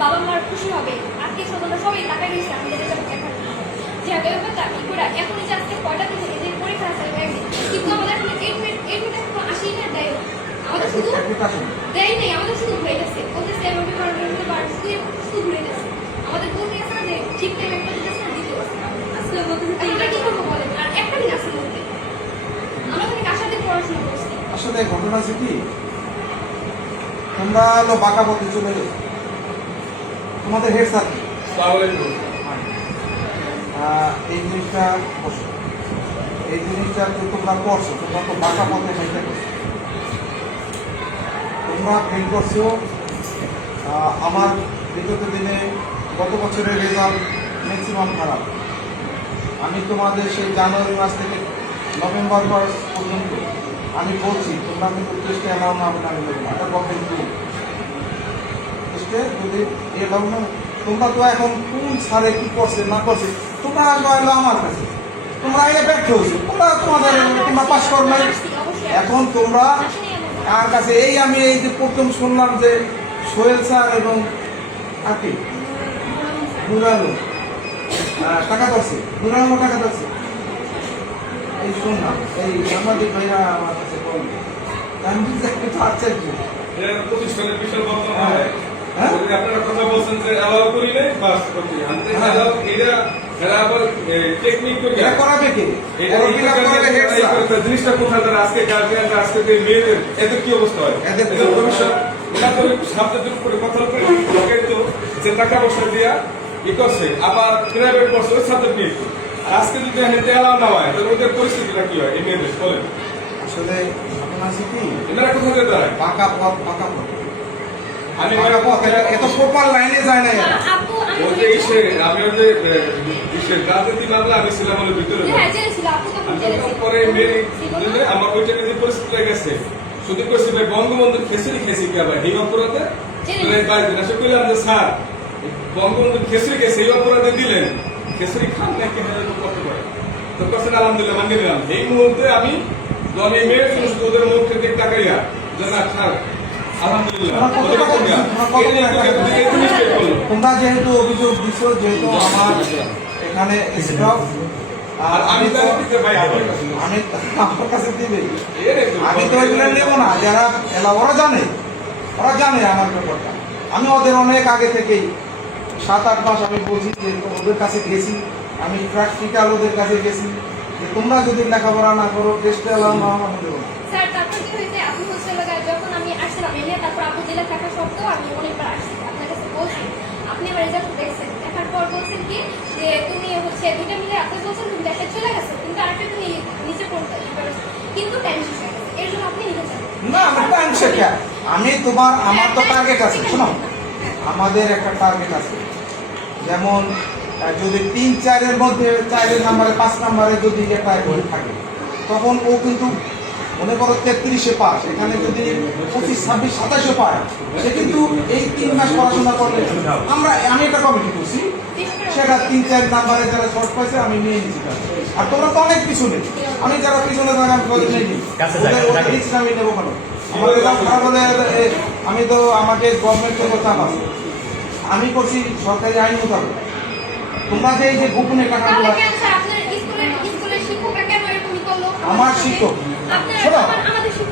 বাবা মার খুশি হবে, আত্মীয় স্বজনরা সবাই টাকা দিয়েছে আমাদের এখন যে আজকে কয়টা দিন থেকে যে পরীক্ষা আছে কিন্তু আমাদের আসি না দেয় আমাদের শুধু দেয় নেই, আমাদের শুধু ঘুরে গেছে বলতেছে রবিবার শুধু ঘুরে গেছে আমাদের বলতে গেছে যে ঠিক টাইম একটা দিতেছে না দিতে আসলে আমরা কি করবো বলেন। আর একটা দিন আসলে বলতে আমরা অনেক আশা দিয়ে পড়াশোনা করছি। আসলে ঘটনা আছে কি, তোমরা হলো বাঁকা পথে চলে গেছো। তোমাদের হেড স্যার এই জিনিসটা এই জিনিসটা তোমরা করছো, তোমরা তো বাঁকা পথে হেঁটে করছো, তোমরা ফেল করছো। আমার বিগত দিনে গত বছরের রেজাল্ট ম্যাক্সিমাম খারাপ। আমি তোমাদের সেই জানুয়ারি মাস থেকে নভেম্বর মাস পর্যন্ত আমি বলছি তোমরা কিন্তু টেস্টে অ্যালাউ না হবে না, আমি দেবো এটা গভর্নমেন্ট রুল। টেস্টে যদি এলাও না, তোমরা তো এখন কোন সারে কি করছে না করছে তোমরা আসবে এলো আমার কাছে, তোমরা আগে ব্যর্থ হয়েছো, তোমরা পাস করো নাই। এখন তোমরা আমার কাছে আমি এই যে প্রথম শুনলাম যে সোহেল স্যার এবং আকি নুরালো টাকা ধরছে, নুরালো টাকা ধরছে এই শুনলাম, এই সাংবাদিক ভাইরা আমার কাছে বলবে আমি একটু আশ্চর্য। প্রতিষ্ঠানের বিশাল বর্তমান আপনারা কথা বলছেন যে অ্যালাউ করি নাই বাস করতে এরা আবার টেকনিক করে করাবে কি জিনিসটা কোথায় তারা আজকে গার্জিয়ানরা আজকে মেয়েদের এদের কি অবস্থা হয়, এদের ভবিষ্যৎ ওরা তো সাবজেক্টের উপরে কথা তো যে টাকা পয়সা দিয়া ই করছে আবার প্রাইভেট পড়ছে ওই সাবজেক্ট নিয়ে আজকে যদি হেঁটে অ্যালাউ না হয় তাহলে ওদের পরিস্থিতিটা কি হয় এই মেয়েদের বলেন। আসলে ঘটনা আছে কি, এনারা কোথায় যেতে হয় বাঁকা পথ বাঁকা পথ আমি এত প্রপার লাইনে যায় না। আমি রাজনীতি মামলা আমি ছিলাম ভিতরে পরে আমার ওইটা যে পরিস্থিতি গেছে শুধু করছি ভাই বঙ্গবন্ধু খেসুরি খেয়েছি কি আবার এই অপরাধে করলাম যে স্যার বঙ্গবন্ধু খেসুরি খেয়েছে এই অপরাধে দিলেন খেসুরি খান নাকি করতে পারে তো কাছে আলহামদুলিল্লাহ মানিয়ে নিলাম। এই মুহূর্তে আমি এই মেয়ের ওদের মুখ থেকে টাকাইয়া যে না স্যার তোমরা যেহেতু অভিযোগ দিচ্ছ, যেহেতু আমার এখানে স্টক আর আমি তো আমার কাছে দিবে, আমি তো এগুলো নেবো না। যারা ওরা জানে আমার ব্যাপারটা। আমি ওদের অনেক আগে থেকেই 7-8 মাস আমি বলছি যে ওদের কাছে গেছি, আমি প্র্যাকটিক্যাল ওদের কাছে গেছি যে তোমরা যদি লেখাপড়া না করো টেস্টে এলাও না আমি দেবো না। স্যার তারপর কি হয়েছে, আপনি হচ্ছে যখন আমি আসছিলাম এনে তারপর আপু জেলা থাকা সত্ত্বেও আমি অনেকবার আসছি আপনার কাছে বলছি, আপনি আমার রেজাল্ট দেখছেন, দেখার পর বলছেন কি যে তুমি হচ্ছে দুইটা মিলে আপনি বলছেন তুমি দেশে চলে গেছো কিন্তু আরেকটা তুমি নিচে পড়তে কিন্তু টাইম শেষ হয়ে গেছে, এর জন্য আপনি নিতে চান না। আমার টাইম শেষ, আমি আমার তো টার্গেট আছে, শোনো আমাদের একটা টার্গেট আছে। যেমন যদি 3-4-এর মধ্যে 4 নাম্বারে 5 নাম্বারে যদি একটা থাকে তখন ও কিন্তু মনে করো 33-এ পাস, এখানে যদি 25, 26, 27-এ পায় সে কিন্তু এই 3 মাস পড়াশোনা করলে আমি একটা কমিটি করছি, সেটা 3-4 নাম্বারে যারা শর্ট পাইছে আমি নিয়ে নিচ্ছি। আর তোমরা তো অনেক পিছনে, আমি যারা পিছনে থাকি আমি কলেজ নেই আমি নেবো কেন? আমার রেজাল্ট খারাপ হলে আমি তো আমাকে গভর্নমেন্ট থেকে চাপ আছে, আমি করছি সরকারি আইন মোতাবেক। তোমরা যে এই যে গোপনে টাকাগুলো আমার শিক্ষক, শোনো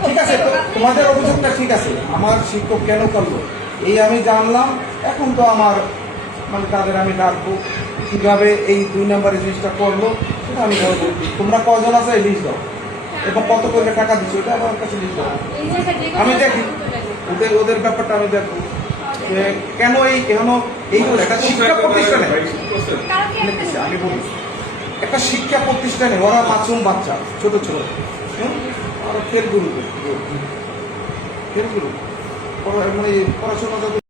ঠিক আছে তোমাদের অভিযোগটা ঠিক আছে, আমার শিক্ষক কেন করলো এই আমি জানলাম। এখন তো আমার মানে তাদের আমি ডাকবো কিভাবে এই 2 নম্বরের জিনিসটা করলো সেটা আমি বলবো। তোমরা কজন আছে এই লিস্ট দাও এবং কত করে টাকা দিচ্ছ এটা আমার কাছে লিস্ট দাও, আমি দেখি ওদের ব্যাপারটা আমি দেখবো যে কেন এইগুলো একটা শিক্ষা প্রতিষ্ঠানে আমি বলি একটা শিক্ষা প্রতিষ্ঠানে ওরা মাসুম বাচ্চা ছোট আরো ফেল গুরু মানে পড়াশোনা